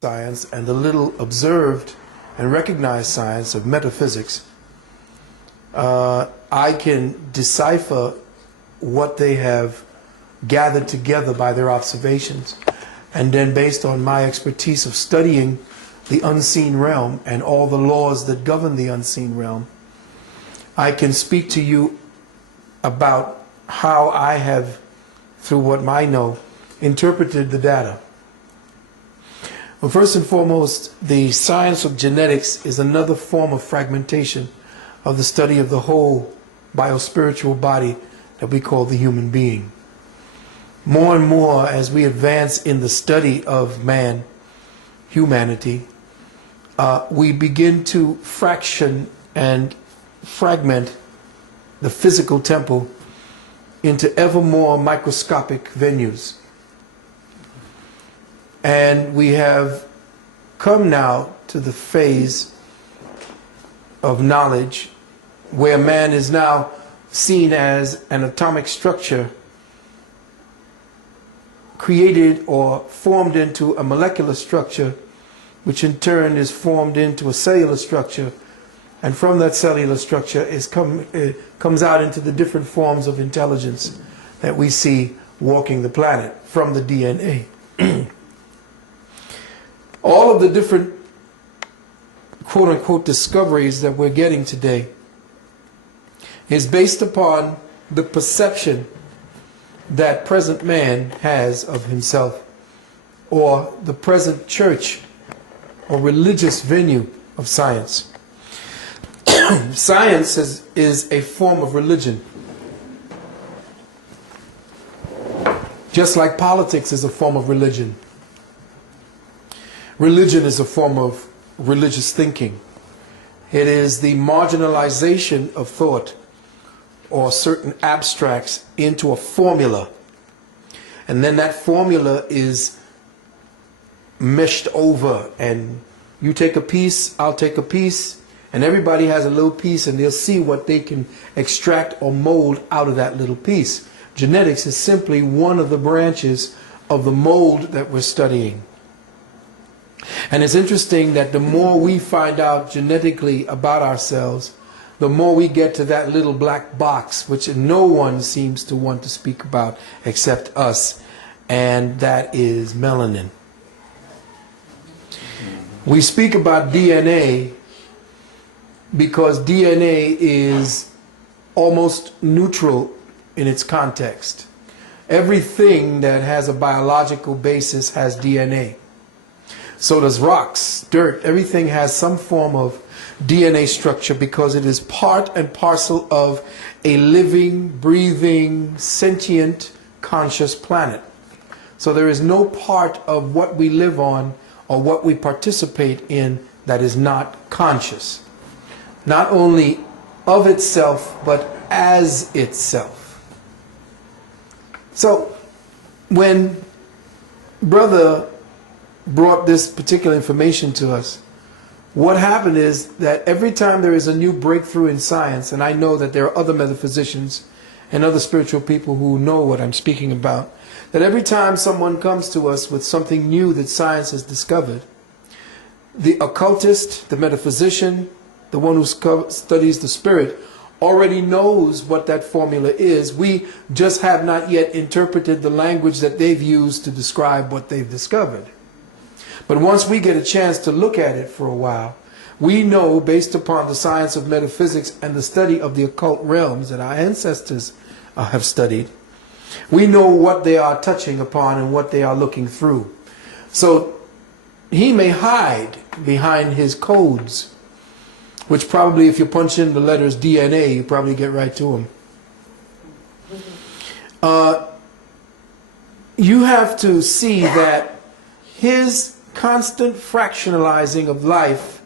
science and the little observed and recognized science of metaphysics, I can decipher what they have gathered together by their observations, and then based on my expertise of studying the unseen realm and all the laws that govern the unseen realm, I can speak to you about how I have, through what I know, interpreted the data. Well, first and foremost, the science of genetics is another form of fragmentation of the study of the whole biospiritual body that we call the human being. More and more, as we advance in the study of man, humanity, we begin to fraction and fragment the physical temple into ever more microscopic venues. And we have come now to the phase of knowledge where man is now seen as an atomic structure created or formed into a molecular structure, which in turn is formed into a cellular structure, and from that cellular structure comes out into the different forms of intelligence that we see walking the planet from the DNA. All of the different quote-unquote discoveries that we're getting today is based upon the perception that present man has of himself, or the present church or religious venue of science. Science is a form of religion. Just like politics is a form of religion. Religion is a form of religious thinking. It is the marginalization of thought or certain abstracts into a formula. And then that formula is meshed over, and you take a piece, I'll take a piece, and everybody has a little piece, and they'll see what they can extract or mold out of that little piece. Genetics is simply one of the branches of the mold that we're studying. And it's interesting that the more we find out genetically about ourselves, the more we get to that little black box, which no one seems to want to speak about except us, and that is melanin. We speak about DNA because DNA is almost neutral in its context. Everything that has a biological basis has DNA. So does rocks, dirt, everything has some form of DNA structure because it is part and parcel of a living, breathing, sentient, conscious planet. So there is no part of what we live on or what we participate in that is not conscious. Not only of itself, but as itself. So when Brother brought this particular information to us, what happened is that every time there is a new breakthrough in science, and I know that there are other metaphysicians and other spiritual people who know what I'm speaking about, that every time someone comes to us with something new that science has discovered, the occultist, the metaphysician, the one who studies the spirit, already knows what that formula is. We just have not yet interpreted the language that they've used to describe what they've discovered. But once we get a chance to look at it for a while, we know, based upon the science of metaphysics and the study of the occult realms that our ancestors have studied, we know what they are touching upon and what they are looking through. So he may hide behind his codes, which probably, if you punch in the letters D.N.A., you probably get right to him. You have to see that his constant fractionalizing of life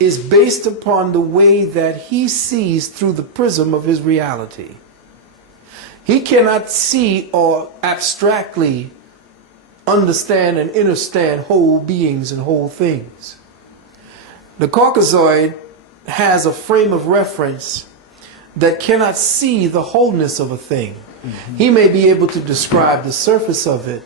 is based upon the way that he sees through the prism of his reality. He cannot see or abstractly understand and understand whole beings and whole things. The Caucasoid has a frame of reference that cannot see the wholeness of a thing. He may be able to describe the surface of it,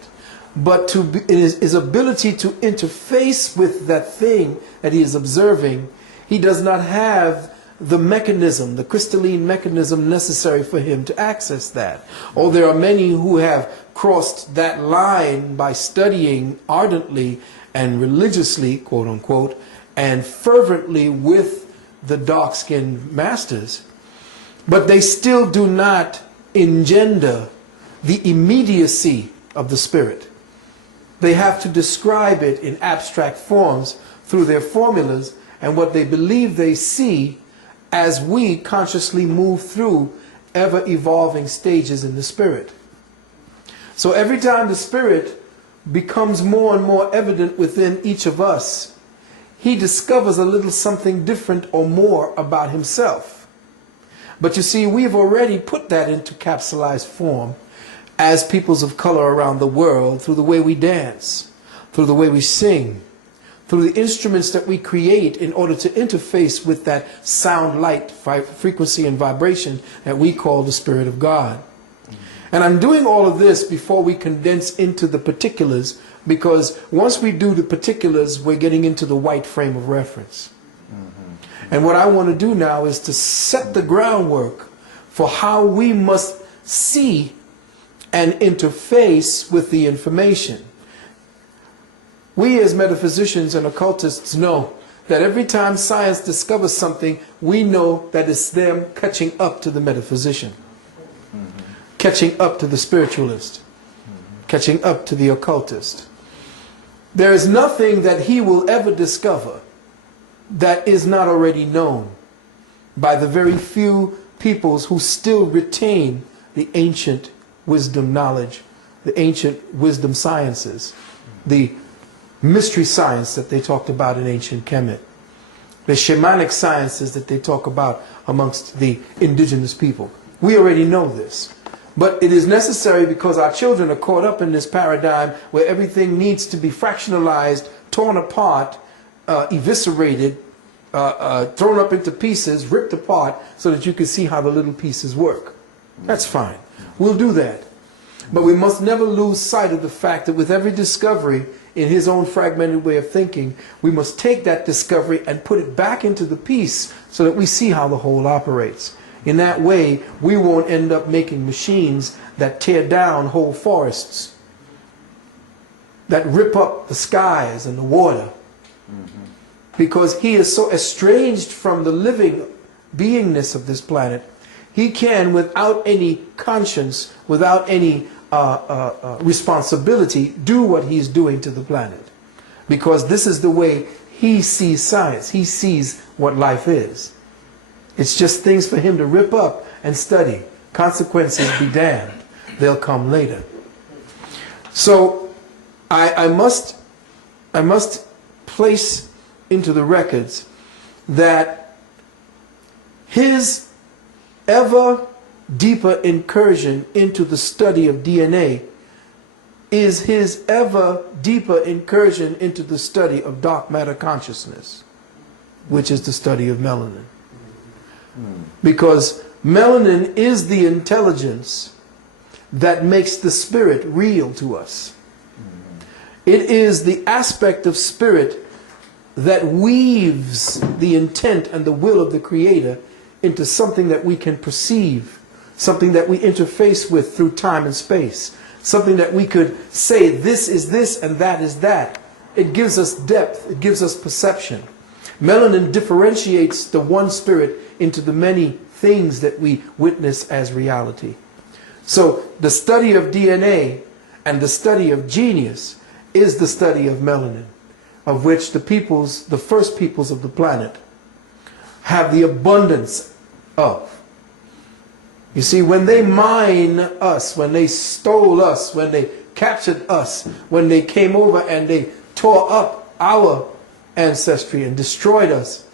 but his ability to interface with that thing that he is observing, he does not have the mechanism, the crystalline mechanism necessary for him to access that. Or there are many who have crossed that line by studying ardently and religiously, quote unquote, and fervently with the dark-skinned masters, but they still do not engender the immediacy of the spirit. They have to describe it in abstract forms through their formulas and what they believe they see as we consciously move through ever-evolving stages in the spirit. So every time the spirit becomes more and more evident within each of us, he discovers a little something different or more about himself. But you see, we've already put that into capsulized form as peoples of color around the world through the way we dance, through the way we sing, through the instruments that we create in order to interface with that sound, light, frequency, and vibration that we call the Spirit of God. And I'm doing all of this before we condense into the particulars, because once we do the particulars, we're getting into the white frame of reference. And what I want to do now is to set the groundwork for how we must see and interface with the information. We as metaphysicians and occultists know that every time science discovers something, we know that it's them catching up to the metaphysician, catching up to the spiritualist, catching up to the occultist. There is nothing that he will ever discover that is not already known by the very few peoples who still retain the ancient wisdom knowledge, the ancient wisdom sciences, the mystery science that they talked about in ancient Kemet, the shamanic sciences that they talk about amongst the indigenous people. We already know this. But it is necessary because our children are caught up in this paradigm where everything needs to be fractionalized, torn apart, eviscerated, thrown up into pieces, ripped apart, so that you can see how the little pieces work. That's fine. We'll do that. But we must never lose sight of the fact that with every discovery in his own fragmented way of thinking, we must take that discovery and put it back into the piece so that we see how the whole operates. In that way, we won't end up making machines that tear down whole forests, that rip up the skies and the water. Because he is so estranged from the living beingness of this planet, he can, without any conscience, without any responsibility, do what he's doing to the planet. Because this is the way he sees science. He sees what life is. It's just things for him to rip up and study. Consequences be damned. They'll come later. So I must place into the records that his ever deeper incursion into the study of DNA is his ever deeper incursion into the study of dark matter consciousness, which is the study of melanin. Because melanin is the intelligence that makes the spirit real to us. It is the aspect of spirit that weaves the intent and the will of the Creator into something that we can perceive, something that we interface with through time and space, something that we could say this is this and that is that. It gives us depth, it gives us perception. Melanin differentiates the one spirit into the many things that we witness as reality. So the study of DNA and the study of genius is the study of melanin, of which the peoples, the first peoples of the planet, have the abundance of. You see, when they mine us, when they stole us, when they captured us, when they came over and they tore up our ancestry and destroyed us,